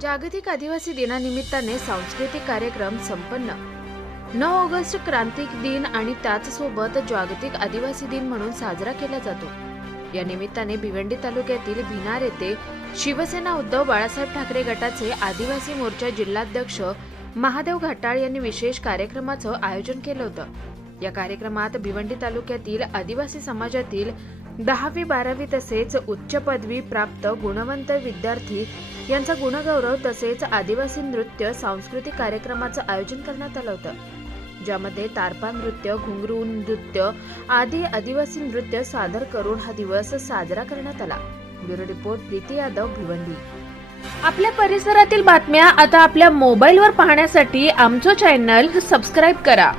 जागतिक आदिवासी दिनानिमित्ताने सांस्कृतिक कार्यक्रम संपन्न. नऊ ऑगस्ट क्रांतिक दिन आणि त्याचसोबत जागतिक आदिवासी दिन म्हणून साजरा केला जातो. या निमित्ताने भिवंडी तालुक्यातील भिनार येथे शिवसेना उद्धव बाळासाहेब ठाकरे गटाचे आदिवासी मोर्चा जिल्हाध्यक्ष महादेव घाटाळ यांनी विशेष कार्यक्रमाचं आयोजन केलं होतं. या कार्यक्रमात भिवंडी तालुक्यातील आदिवासी समाजातील दहावी बारावी तसेच उच्च पदवी प्राप्त गुणवंत विद्यार्थी यांचा गुणगौरव तसेच आदिवासी नृत्य सांस्कृतिक कार्यक्रमाचं आयोजन करण्यात आलं होतं. ज्यामध्ये तारपा नृत्य घुंगरू नृत्य आदी आदिवासी नृत्य सादर करून हा दिवस साजरा करण्यात आला. Bureau report Preeti Yadav Bhiwandi. आपल्या परिसरातील बातम्या आता आपल्या मोबाईलवर पाहण्यासाठी आमचं चॅनल सबस्क्राईब करा.